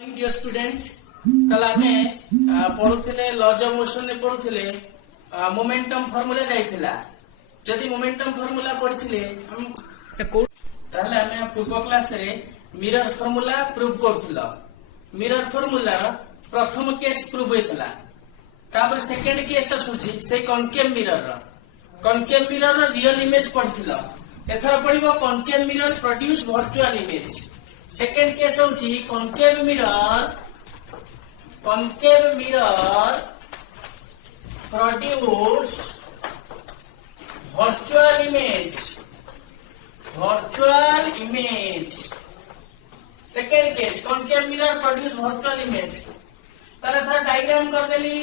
Dear student ताला में पढ़ुଥିଲେ laws of motion ने पढ़ुଥିଲେ मोमेंटम फार्मूला जाइथिला जदि मोमेंटम फार्मूला पढ़िଥିଲେ हम ताले हमें पूर्व क्लास रे मिरर फार्मूला प्रूव करथिला मिरर फार्मूला प्रथम केस प्रूव होइतला तापर सेकंड केस असुची से कॉनकेव मिरर रो रियल इमेज पढ़िथिला एथरा पढ़िबो concave mirror produce virtual image second case होची concave mirror produce virtual image second case concave mirror produce virtual image तारे था डायग्राम कर देली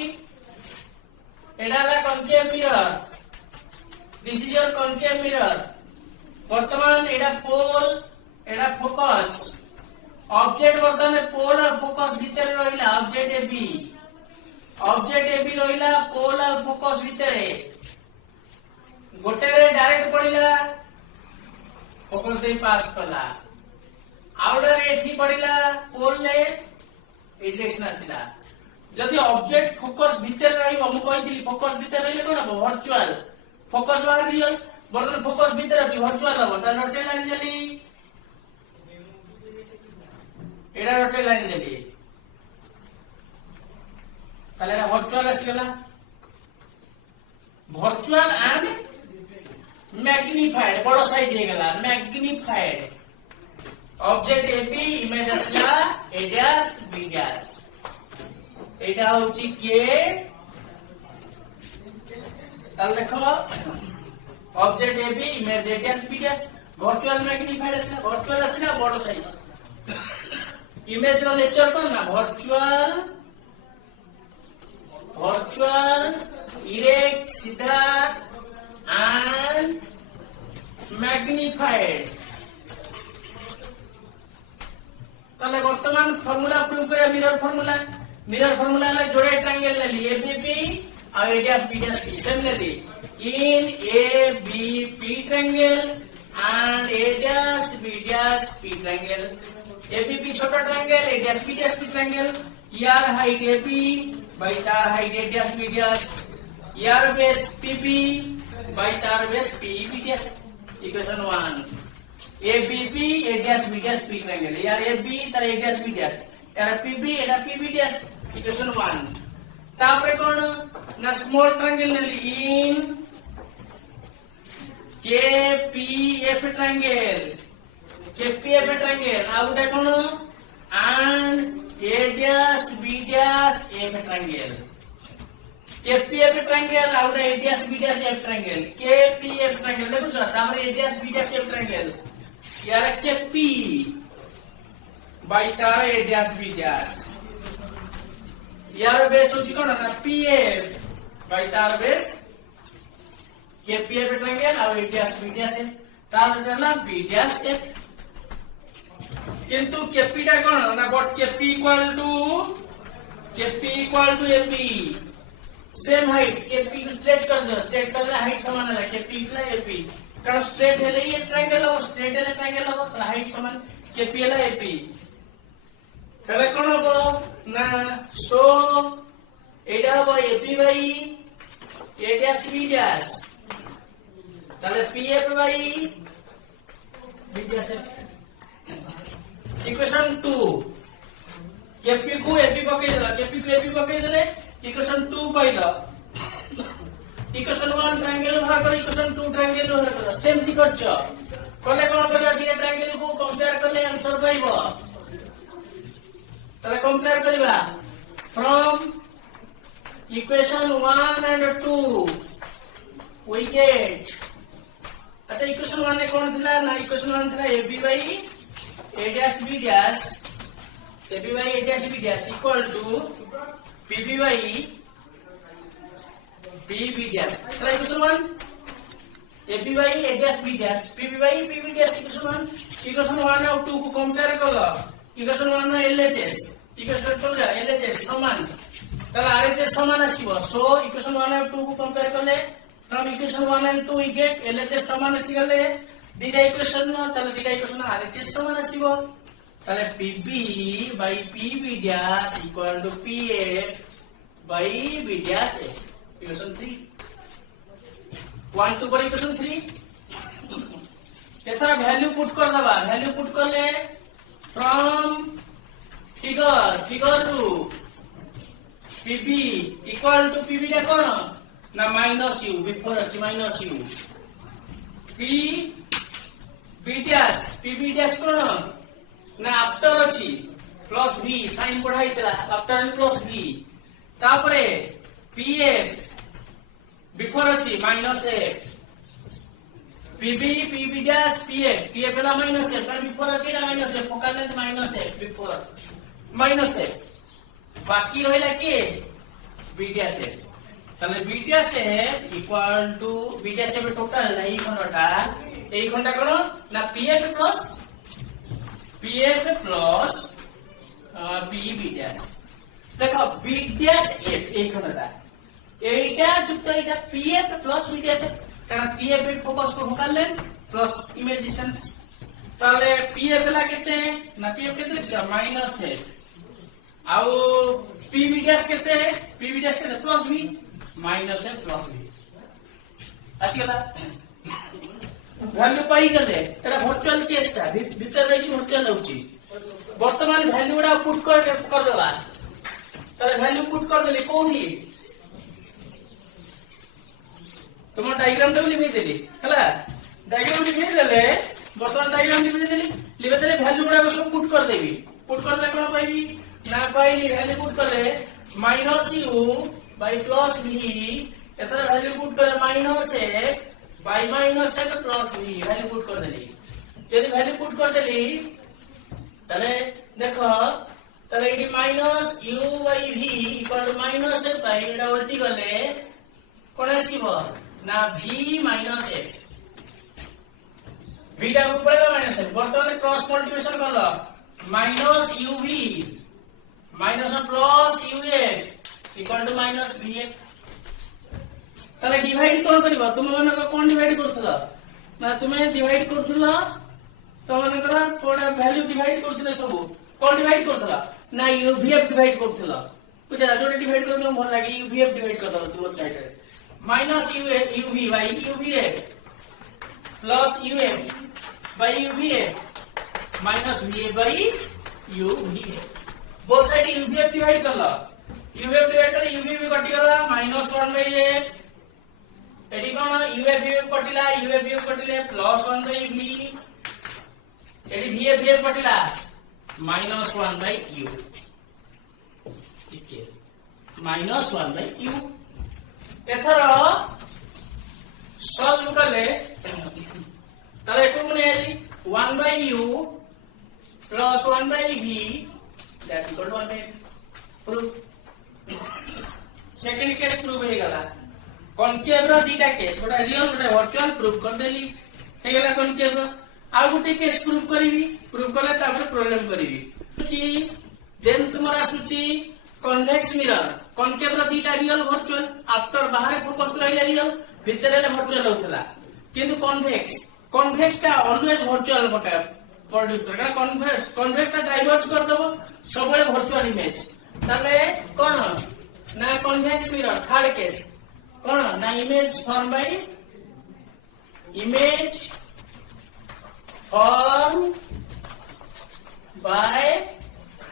एडाला concave mirror this is your concave mirror वर्तमान एडा पोल एडा फोकस ऑब्जेक्ट वर्तमान पोल और फोकस भीतर रहिला ऑब्जेक्ट एबी रहिला पोल और फोकस भीतर गोटे रे डायरेक्ट पड़िला फोकस दे पास कला आउटर एठी पड़िला पोल ले डायरेक्शन आसिला जदि ऑब्जेक्ट फोकस भीतर रहिबो हम कहितली फोकस भीतर रहिले कोन वर्चुअल फोकस बाहर रियल वर्तमान फोकस भीतर अछि वर्चुअल हो त डॉटेड लाइन जली एडा डॉटेड लाइन जली ताले एडा वर्चुअल आसीगला वर्चुअल एंड मैग्निफाइड बड़ साइज हे गला मैग्निफाइड ऑब्जेक्ट एबी इमेज आसीला ए डैश बी डैश एडा होची के ताले देखो object AB image A dash B dash virtual magnified आसीला बड़ साइज इमेज रो नेचर कोन ना वर्चुअल इरेक्ट सीधा एंड मैग्निफाइड ताले वर्तमान फार्मूला प्रूव करे मिरर फार्मूला ले जोड़े ट्रायंगल ले ली एबीपी और एडीएस बीडीएस की similarly in ABP triangle and ADS BDS P triangle ABP छोटा triangle ADS BDS P triangle यार हाइट एबी बाय तार हाइट एडीएस बीडीएस यार बेस पीबी बाय तार base PBDS equation 1 ABP ADS BDS P triangle यार AB तार ADS BDS यार PB एडा PBDS equation 1 तापरे कोन ना स्मॉल ट्रायंगल नेली in KPF triangle KPF triangle आ गोटे कोन and ADS BDS F triangle KPF triangle आ गोटे ADS BDS F triangle KPF triangle देखो सर तापर एडीएस बीडीएस एफ ट्रायंगल यार केपी बाय तार एडीएस बीडीएस यार बेस होची कोन ना पीएफ बाय तार बेस केपीएफ ट्रायंगल आ एडीएस बीडीएस तार ना बीडीएस एफ किंतु केपीटा कोन ना but KP equal to AP same height KP को स्ट्रेट कर दे हाइट समान है केपी इक्वल एपी कारण स्ट्रेट है ये ट्रायंगल हो स्ट्रेट है ट्रायंगल हो हाइट समान केपी है एपी तले कोन हो ना सो एडा हो एपी बाई एडीएस बीडीएस तले PF by BDS equation 2 KP को एपी पकई देले इक्वेशन 2 पाइला इक्वेशन 1 ट्रायंगल बाहर कर इक्वेशन 2 ट्रायंगल बाहर कर सेम थी करछ कोले कोन करला दिने ट्रायंगल को कंपेयर करले आंसर पाइबो तले कंपेयर करबा from equation 1 and 2 we get अच्छा इक्वेशन 1 ने कोन थिला ना इक्वेशन 1 थिला AB by ADS BDS AB by ADS BDS equal to PB by PBDS तो equation 1 AB by ADS BDS PB by PBDS equation 1 और 2 को कंपेयर करो इक्वेशन 1 में एलएचएस इक्वेशन 2 रे एलएचएस समान तला आरएचएस समान आसीबो सो इक्वेशन 1 और 2 को कंपेयर करले from equation 1 and 2 we get LHS समान आसी गले दिटा इक्वेशन न तले दिटा इक्वेशन आरएचएस समान आसीबो তাহলে PB by PB dash equal to PF by B dash F. Equation 3 1 2 पर इक्वेशन 3 एथरा वैल्यू पुट कर दबा। वैल्यू पुट करले फ्रॉम फिगर रु पीबी इक्वल टू पीबी टा कोन ना माइनस यू बिफोर अछि minus u P B dash PB dash कोन ना आफ्टर अछि प्लस v साइन बढ़ाइतला आफ्टर प्लस v तापरे पीएफ बिफोर अछि minus f PB PB dash PF PF वाला माइनस एफ का बिफोर अछि ना minus f focal length minus f before minus f बाकी रहिला के बी डैश एफ। তাহলে B dash F equal to B dash F total এই খন্ডটা কোন না পিএফ প্লাস পিবি ড্যাশ। দেখো বি ড্যাশ এফ এই খন্ডটা এইটা যুক্ত এটা PF plus B dash F কারণ পিএফ এর ফোকাস কো focal length plus image distance. তাহলে পিএফ লা কেতে না পিএফ কেতে লিখছ মাইনাস এফ आउ पीबी डैश केते प्लस v माइनस है प्लस v आसीगला वैल्यू पाई गले एटा वर्चुअल केस ता भीतर रही वर्चुअल होची वर्तमान वैल्यू रा पुट कर देबा। ताले वैल्यू पुट कर देली कोही तुम डायग्राम टा लिखि देली हला डायग्राम लिखि देले वर्तमान डायग्राम लिखि देली वैल्यू रा सब पुट कर देबी। पुट कर दे कोन पाइबी ना पाइली वैल्यू पुट करे minus u by plus v एथरा वैल्यू पुट करे minus F by minus f plus v value put कर देली। यदि वैल्यू पुट कर देली तले देखो तले इडी minus u by v equal to minus F by एटा उल्टी गले कोन आसीबो ना v माइनस एफ v टा ऊपर माइनस एफ वर्तमान क्रॉस मल्टीप्लिकेशन करलो minus uv minus plus UF equal to minus BF. ताले डिवाइड कोन करबा तुम मन को कोन डिवाइड करथला ना तुमे डिवाइड करथला तो मन कर कोडा वैल्यू डिवाइड करथले सब कोन डिवाइड करथला ना यूवीएफ डिवाइड करथला बुझला जोडे डिवाइड करनो भल लागी यूवीएफ डिवाइड कर दो तुम साइड रे minus uv by uvf plus uf by uvf minus vf by uvf both side uvf divide कर लो यूवीएफ डिवाइड कर यूवीएफ कटि गला -1 बाय एफ एडी कोन यूएफ कटिला यूएफ कटिले +1 बाय v एडी वीएफ कटिला -1 बाय u ठीक है -1 बाय u एथर सॉल्व करले ताले को ने 1 by u +1 by v that equal to 100 proof second case proof हे गला कॉनकेव रो दीटा केस गोटा रियल गोटा वर्चुअल प्रूफ कर देली हे गला कॉनकेव रो आ गोटे केस प्रूफ करले तापर प्रॉब्लम करिवि सुची देन तुमरा सुची कन्वेक्स मिरर कॉनकेव रो दीटा रियल वर्चुअल आफ्टर बाहर फोकस रहिला रियल भीतर ले वर्चुअल होतला किंतु कन्वेक्स ता ऑलवेज वर्चुअल बटा प्रोड्यूस करला कन्वेक्स ता डाइवर्ज कर दबो सबले वर्चुअल इमेज ताले कोन ना कन्वेक्स मिरर थर्ड केस कोन ना image form by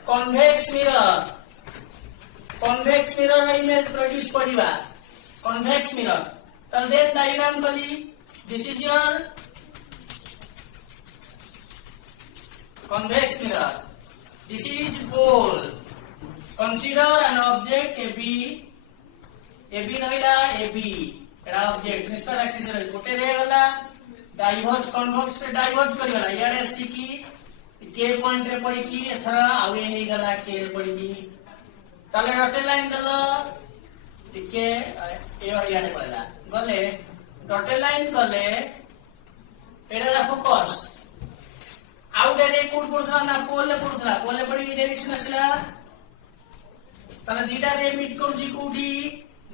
convex mirror image produce करिवा कन्वेक्स मिरर तल देन डायग्राम कली this is your convex mirror this is pole consider an object ab rahila ab एडा object principal axis रे गोटे रे गला डाइवर्ज कन्वर्ज रे डाइवर्ज करि गला याडे सी की के पॉइंट रे पड़ी की एथरा आवे हे गला के रे पड़ी की ताले डॉटेड लाइन दलो टिके ए याडे पड़ला गले डॉटेड लाइन गले एडा फोकस आउट रे कोड पड़थला ना पोले पड़ी डायरेक्शन असला ताले दीटा रे मिड कोड जी कोडी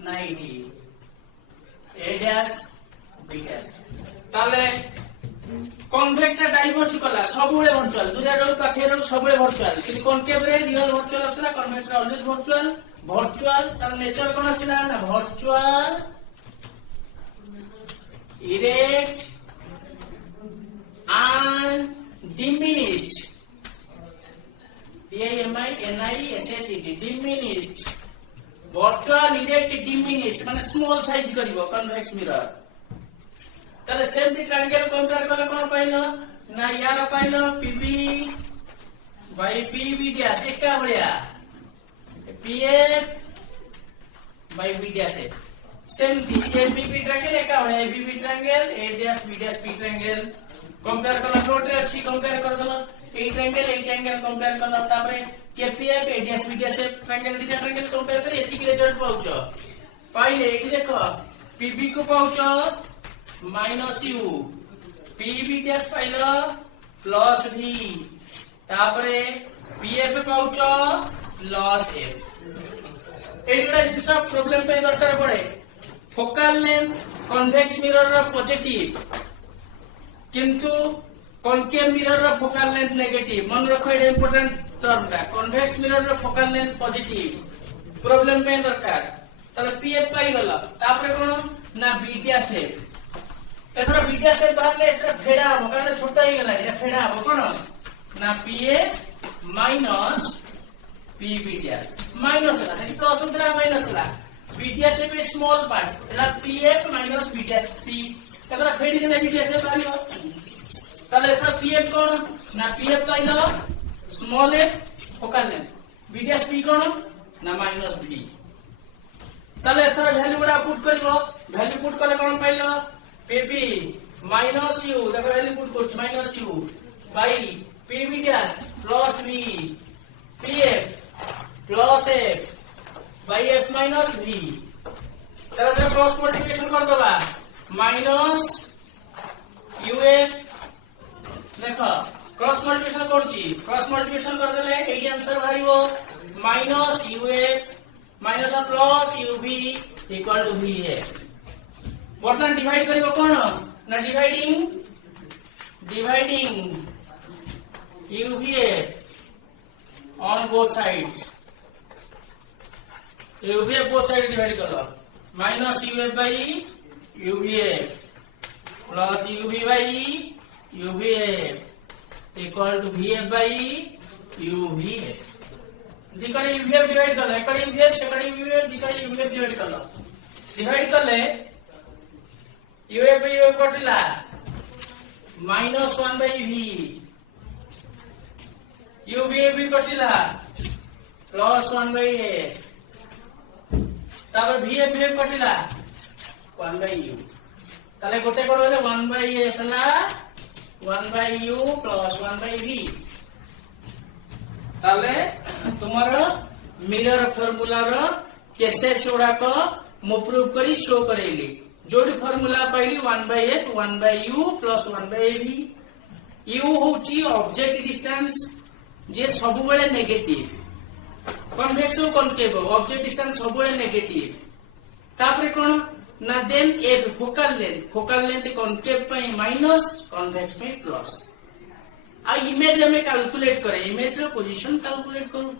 90 ए डैश बी डैश ताले कन्वेक्स टा डाइवर्स कला सबुळे वर्चुअल दूर रो पाखे रो सबुळे वर्चुअल कि कनकेव रे रियल वर्चुअल असला कन्वेक्स रा ऑलवेज वर्चुअल वर्चुअल तार नेचर कोन आछिला ना virtual erect and diminished DIMINISHED diminished virtual erect diminished माने स्मॉल साइज करिवो कन्वेक्स मिरर तले सेम दी ट्रायंगल कंपेयर करले कोन पाइलो ना यार पाइलो PB बाय PB डैश एका बलिया PF bye B dash same दी ABB ट्रायंगल एका Ballia ABB triangle A dash B dash P triangle compare करला नोट रे अच्छी कंपेयर कर दला ए ट्रायंगल कंपेयर करला तारे केपीएफ एडीएस बीडीएस ट्रायंगल दिटा ट्रायंगल कंपेयर कर एति रिजल्ट पाउछ पाइले एठी देखो पीबी को पाउछ -u पीबी डैश पाइलो +v तापरे पीएफ पाउछ -f एटा जिंस प्रॉब्लम पे दरकार पड़े फोकल लेंथ कन्वेक्स मिरर रो पॉजिटिव किंतु कनकेव मिरर रो फोकल लेंथ नेगेटिव मन रखो एटा इंपोर्टेंट टर्म ता कन्वेक्स मिरर रो फोकल लेंथ पॉजिटिव प्रॉब्लम पे दरकार तले पीएफ पाई गला तापरे कोन ना बीटा से एथरा बीटा से बाहर ले एथरा फेडा हो कारण छोटा ही गला ए फेडा हो कोन ना PF minus PB dash minus ला सेठी प्लस उतरा माइनस ला बीटा से पे स्मॉल पार्ट एला PF minus B dash P एथरा फेडी देना बीटा से बाहर ताले एथरा पीएफ कोन ना पीएफ पाइलो स्मॉल ए focal length B dash P कोन ना माइनस बी ताले एथरा वैल्यू बडा पुट करिवो वैल्यू पुट करले कोन पाइलो पीबी माइनस यू देखो वैल्यू पुट करछ minus u by PB dash plus v PF plus f by f minus v ताले एथरा क्रॉस मल्टीप्लिकेशन कर दबा माइनस यूएफ देखो क्रॉस मल्टीप्लिकेशन करछि क्रॉस मल्टीप्लिकेशन कर देले एई आंसर बाहरिबो minus UF minus plus uv equal to vf बर्तन डिवाइड करिवो कोन ना dividing uvf on both sides uvf both side divide करो minus uf by uvf plus uv by uvf equal to vf by uvf दिकड़े uvf divide करले एकड़े uvf सेकड़े uvf दिकड़े यूवीएफ डिवाइड करलो डिवाइड करले यूएफ बाय यूएफ कटिला -1 by v uvf भी कटिला +1 बाय f तापर वीएफ भी कटिला 1 बाय u ताले गोटे कोड होले 1 बाय f ला 1 by u plus 1 by v ताले तुम्हारा मिरर फार्मूला रो केसेस गुडा को मु प्रूव करी शो करेली जोडी फार्मूला पाइली 1 by f 1 by u plus 1 by v u होची ऑब्जेक्ट डिस्टेंस जे सब बेले नेगेटिव कन्वेक्स और कनकेव ऑब्जेक्ट डिस्टेंस सब बेले नेगेटिव तापरे कोन ना then f focal length concave पई माइनस कन्वेक्स पई प्लस आ इमेज हमें कैलकुलेट करे इमेज रो पोजीशन कैलकुलेट करू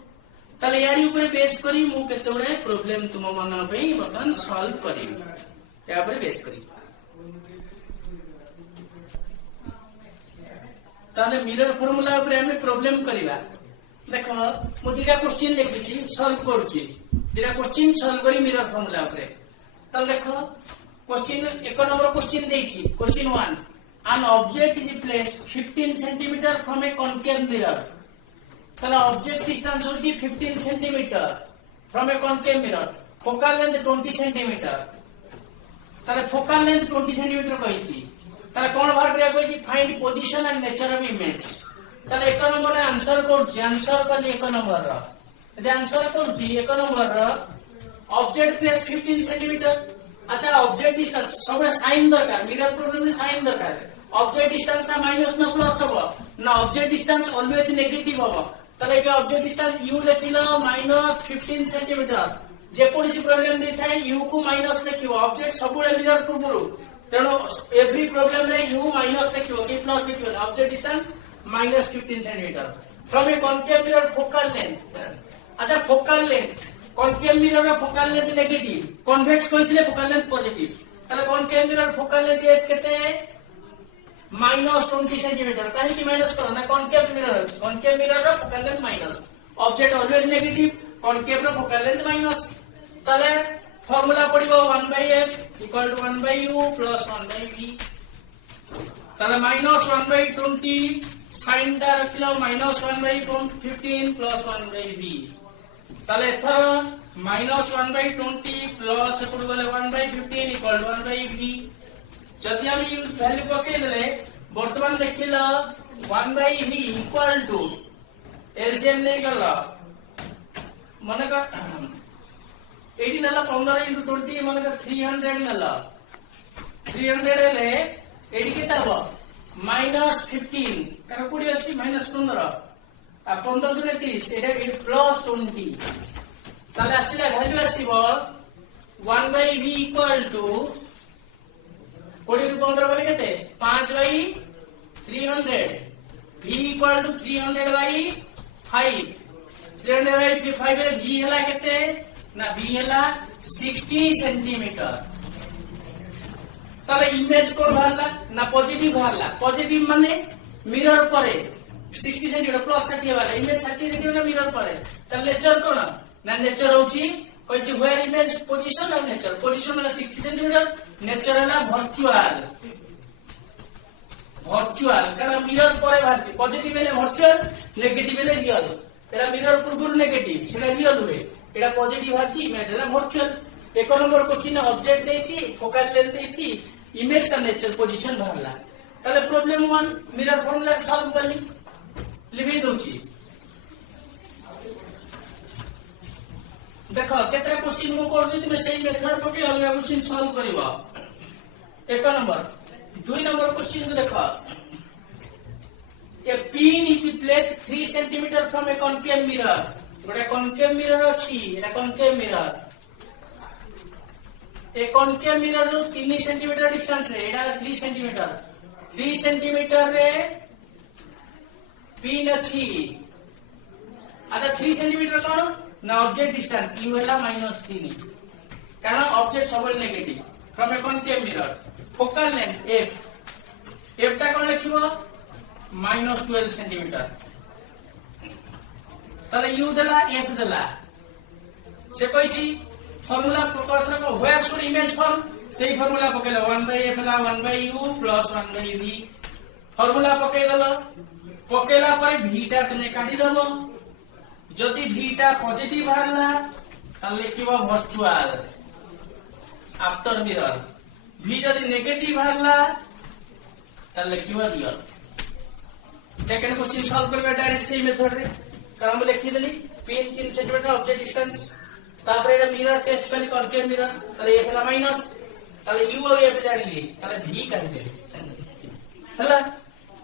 ताले यारी ऊपर बेस करी मु केतबे प्रॉब्लम तुम मन पई बतन सॉल्व करी या पर बेस करी ताले मिरर फार्मूला ऊपर हमें प्रॉब्लम करिवा देखो मु दिटा क्वेश्चन लिखिछि सॉल्व करूछि दिटा क्वेश्चन सॉल्व करी मिरर फार्मूला ऊपर ताले देखो क्वेश्चन एक नंबर क्वेश्चन देछि question 1 an object is placed 15 cm from a concave mirror ताले ऑब्जेक्ट डिस्टेंस होछि 15 cm from a concave mirror focal length 20 cm ताले focal length 20 cm कहिछि ताले कोन बाहर करिया कहिछि find position and nature of image ताले एक नंबर रे आंसर करछि आंसर करली एक नंबर रो जे आंसर करछि एक नंबर रो ऑब्जेक्ट प्लेस 15 cm अच्छा ऑब्जेक्ट डिस्टेंस सब साइन दरकार मिरर प्रॉब्लम में साइन दरकार ऑब्जेक्ट डिस्टेंस माइनस न प्लस हो ना ऑब्जेक्ट डिस्टेंस ऑलवेज नेगेटिव हो ताले एटा ऑब्जेक्ट डिस्टेंस u लेखिलो -15 cm जे कोनसी प्रॉब्लम दे थाए u को माइनस लेखियो ऑब्जेक्ट सबुळे मिरर पूर्वरु तेणु एवरी प्रोब्लेम रे u माइनस देखियो कि प्लस देखियो object distance minus 15 centimetre from a concave mirror focal length. अच्छा फोकल लेंथ कॉन्केव मिरर रो फोकल लेंथ नेगेटिव कन्वेक्स कहितले फोकल लेंथ पॉजिटिव ताले कॉन्केव मिरर फोकल लेंथ केते माइनस 20 सेंटीमीटर कहीं की माइनस करो ना कॉन्केव मिरर अछि कॉन्केव मिरर रो focal length minus object always negative concave रो फोकल लेंथ माइनस ताले फॉर्मूला पड़िबो 1/f equal to 1/u plus 1/v ताले माइनस 1/20 sin टा रखिलो माइनस 1/15 प्लस 1/v ताले एथर माइनस 1/20 प्लस एपड़ गले 1/15 इक्वल टू 1/v जदि हम यूज वैल्यू पके देले वर्तमान देखिला 1/v इक्वल टू एलसीएम नहीं गला माने का 80 नला 15 into 20 माने का 300 नला 300 ले 80 के तब -15 कारण कोडी अछि -15 आ 15 दुने 30 एटा प्लस 20 ताले आसीला वैल्यू आसीबो 1/v इक्वल टू कोडी 15 गले केते 5/300 v इक्वल टू 300/5 300/5 रे v हला केते ना v हला 60 सेंटीमीटर ताले इमेज को बाहरला ना पॉजिटिव बाहरला पॉजिटिव माने मिरर परे 60 सेंटीमीटर प्लस 60 वाला इमेज 60 सेंटीमीटर मिरर परे ताले नेचर कोन ना नेचर होची कोची वेयर इमेज पोजीशन और नेचर पोजीशन वाला 60 सेंटीमीटर नेचर वाला वर्चुअल कारण मिरर परे बाहरची पॉजिटिव बेले वर्चुअल नेगेटिव बेले रियल एटा मिरर पूर्व नेगेटिव सेटा रियल हुए एटा पॉजिटिव बाहरची इमेज वाला वर्चुअल एक नंबर क्वेश्चन ऑब्जेक्ट देछि फोकल लेंथ देछि इमेज का नेचर पोजीशन बाहरला ताले प्रॉब्लम 1 मिरर फार्मूला सॉल्व करली लिखि दोछि देखो केतरा क्वेश्चन को करबी तुमे सेही मेथड पके अलगा क्वेश्चन सॉल्व करबा एक नंबर 2 नंबर क्वेश्चन को देखो a pin is place 3 centimetre from a concave mirror गोटे कॉन्केव मिरर अछि एटा concave mirror a concave mirror रो 3 सेंटीमीटर डिस्टेंस रे एटा 3 सेंटीमीटर रे पिन अछि अच्छा 3 सेंटीमीटर कोन ना ऑब्जेक्ट डिस्टेंस u हला -3 कारण ऑब्जेक्ट सब negative from a concave mirror focal length f टा कोन लिखिबो -12 सेंटीमीटर ताले u देला f देला से कहिछि फॉर्मूला प्रकार को वेयर शुड इमेज फॉर्म सेही फॉर्मूला पकेला 1/f ला 1/u प्लस 1/v फॉर्मूला पकेदला पकेला पर v टा तने काढी दबो जदि v टा पॉजिटिव बाहरला त लिखिबो वर्चुअल आफ्टर मिरर v जदि नेगेटिव बाहरला त लिखिबो रियल सेकंड क्वेश्चन सॉल्व करबे डायरेक्ट सेही मेथड रे कारण लिखि देली पिन 3 सेंटीमीटर ऑब्जेक्ट डिस्टेंस तापर एटा मिरर टेस्ट कली कॉन्केव मिरर ताले ए हला माइनस ताले u और f जानिली ताले v काढी देली हला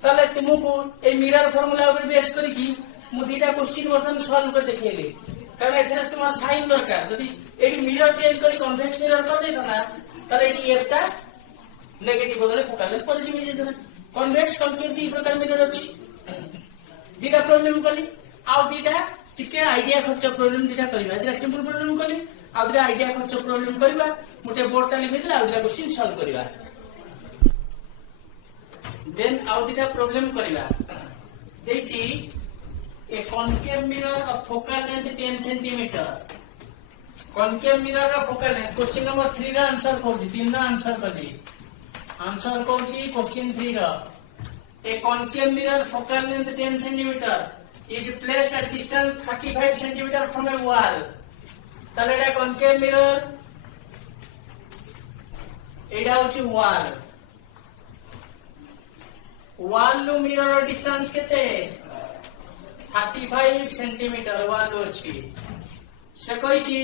ताले तुमको ए मिरर फार्मूला ऊपर बेस करी की मु दीटा क्वेश्चन वर्तन सॉल्व कर देखिएले कारण एथरे तुम साइन दरकार जदी एटी मिरर चेंज करी कन्वेक्स मिरर कर देता ना ताले एटी f टा नेगेटिव बदले फोकल लेंथ पॉजिटिव हो जेतना कन्वेक्स कॉन्केव दी प्रकार मिरर अछि दीटा प्रॉब्लम कली आ दीटा टिके आइडिया खर्च प्रॉब्लम दीटा करबा दीटा सिंपल प्रॉब्लम कली आ दीटा आइडिया खर्च प्रॉब्लम करबा मोटे बोर्ड टा लिखि दिला आ दीटा क्वेश्चन सॉल्व करबा देन आ दीटा प्रॉब्लम करबा देखि ए कॉन्केव मिरर का focal length 10 centimetre concave mirror का फोकल लेंथ क्वेश्चन नंबर 3 रा आंसर करछि 3 रा आंसर करछि आंसर करछि क्वेश्चन 3 रा ए concave mirror focal length 10 centimetre is placed at distance 35 centimeter from a wall ताले एटा कॉन्केव मिरर एटा होछि वॉल लो मिरर डिस्टेंस केते 35 सेंटीमीटर वॉल होछि से कहिछि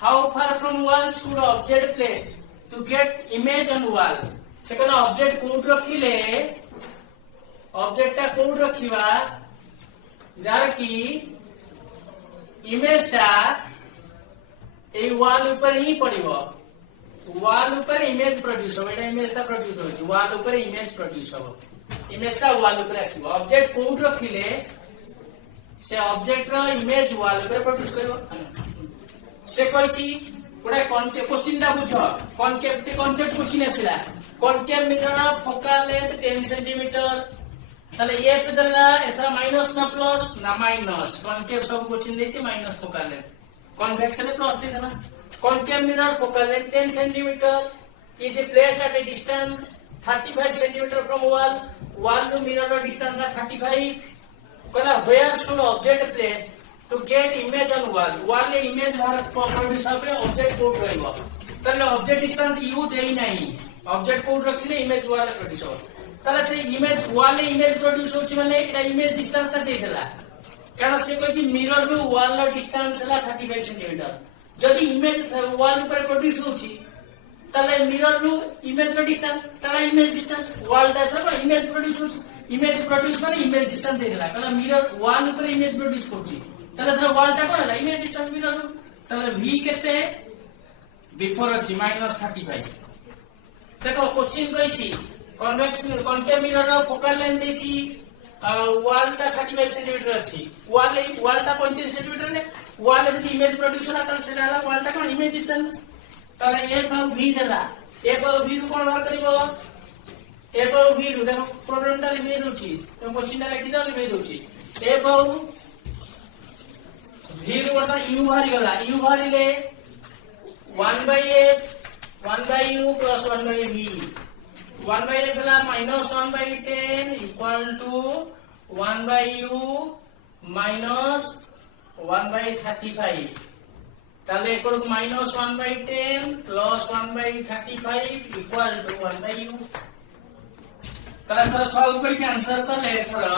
how far from wall should object placed to get image on wall से कोन object कोड रखिले ऑब्जेक्ट ता कोड रखिबा जार की इमेज टा ए वॉल ऊपर ही पड़िबो वाल ऊपर इमेज प्रोड्यूस हो, इमेज टा प्रोड्यूस होची वाल ऊपर इमेज प्रोड्यूस हो, इमेज टा वाल ऊपर आसीबो। ऑब्जेक्ट कोड रखिले से ऑब्जेक्ट रो इमेज वाल ऊपर प्रोड्यूस करबो। से कहची गोटे क्वेश्चन टा बुझ, कॉनकेव कॉन्सेप्ट क्वेश्चन आसिला, concave mirror focal length 10 centimetre, ताले ये पे दला एथरा माइनस ना प्लस ना माइनस, कॉनकेव सब क्वेश्चन देछि माइनस फोकल लेंथ, कॉन्वेक्स के प्लस दे देना। Concave mirror focal length 10 centimetre is placed at a distance 35 centimeter from wall to mirror distance na 35 kala where should object place to get image on wall le image bhar produce apre object code rahibo, tale object distance u dei nahi, object code rakhile image wall produce ho, tale te image wall le image produce hochi mane eta image distance ta deithela, karon se kochi mirror ru wall la distance la 35 centimeter, jodi image wall upare produce hochi ताले mirror रू image रो distance, ताला image distance wall दा thorough image produce माने image distance दे देला, कला mirror wall ऊपर image produce करछि, ताले थरो वॉल टा कोला इमेज डिस्टेंस मिरर रू, ताले v केते बिफोर अछि -35। देखो क्वेश्चन कहिछि कन्वेक्स कॉनकेव मिरर रो फोकल लेंथ देछि, वॉल टा 35 सेंटीमीटर अछि, वॉल टा 35 सेंटीमीटर ने वॉल यदि इमेज प्रोड्यूस होला ताले सेला वॉल टा कोन इमेज डिस्टेंस, ताले ए भाग v देला, ए भाग v रू कोन बाहर करिवो, ए भाग v रू देखो प्रोब्लेम टा लिखि दोछि, तो क्वेश्चन टा लिखि दो लिखि दोछि, ए भाग v रू बता u बाहर गला, u बाहर ले 1/u plus 1/v, 1/f La -1/10 equal to 1/u minus 1/35, ताले करो -1/10 plus 1/35 equal to 1/u, ताले थोड़ा सॉल्व करके आंसर कले थोड़ा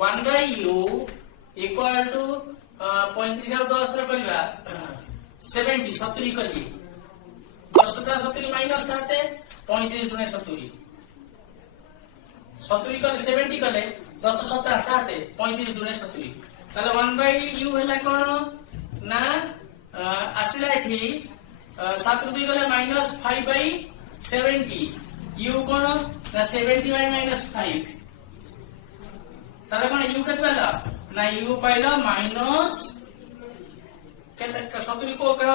1/u equal to 35 और 10 रे करबा 70 70 कली 10 ता 70 माइनस 7 35 गुणे 70 70 कले 70 कले 10 7 7 35 गुणे 70, ताले 1/u हैला कोन ना आसिला एठी 7 ରୁ 2 गले -5/70, u कोन ना 70/-5, ताले कोन u केते पाइला ना u पाइला माइनस केते 70 को करा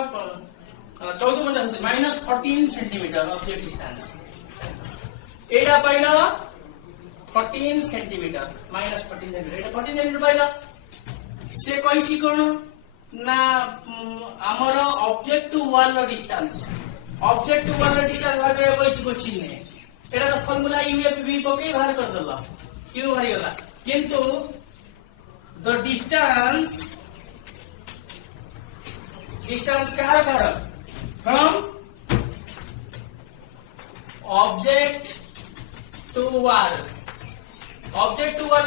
14 -14 सेंटीमीटर ऑब्जेक्ट डिस्टेंस, एटा पाइला 14 सेंटीमीटर -14 सेंटीमीटर, एटा 14 सेंटीमीटर पाइला। से कहिछि कोन ना हमर ऑब्जेक्ट टू वॉल रो डिस्टेंस, ऑब्जेक्ट टू वॉल रो डिस्टेंस बाहर करे कहिछि क्वेश्चन ने, एटा तो फार्मूला u/v पके बाहर कर दला, q बाहर गला, किंतु द डिस्टेंस कहार from object to wall, object to wall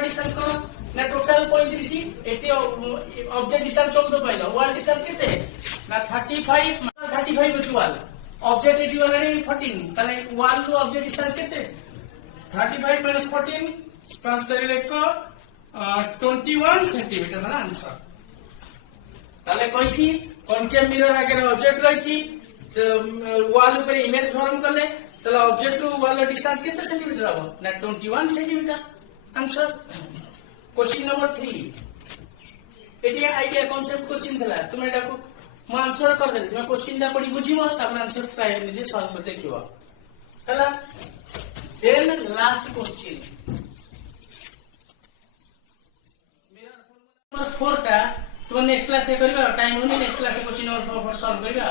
distance कोन ना टोटल 35, एते ऑब्जेक्ट डिस्टेंस 14 पाइलो, वॉल डिस्टेंस केते ना 35 अछि वॉल, ऑब्जेक्ट एटी वाली 14, ताले वॉल टू ऑब्जेक्ट डिस्टेंस केते 35 - 14 पास करिले को 21 सेंटीमीटर वाला आंसर। ताले कहिछि कॉनकेव मिरर आगे ऑब्जेक्ट रहिछि, वॉल ऊपर इमेज फॉर्म करले, ताले ऑब्जेक्ट टू वॉल डिस्टेंस केते सेंटीमीटर हबो ना 21 centimetre answer. Question number 3 eighty idea concept question थला, तुम एटा को म आंसर कर देली, तुम क्वेश्चन टा पढी बुझिबो तापर आंसर प्राय निजे सॉल्व कर देखिबो हला। Then last question mirror formula number 4 टा तुम नेक्स्ट क्लास से करबा, टाइम होनी नेक्स्ट क्लास से क्वेश्चन नंबर 4 सॉल्व करबा।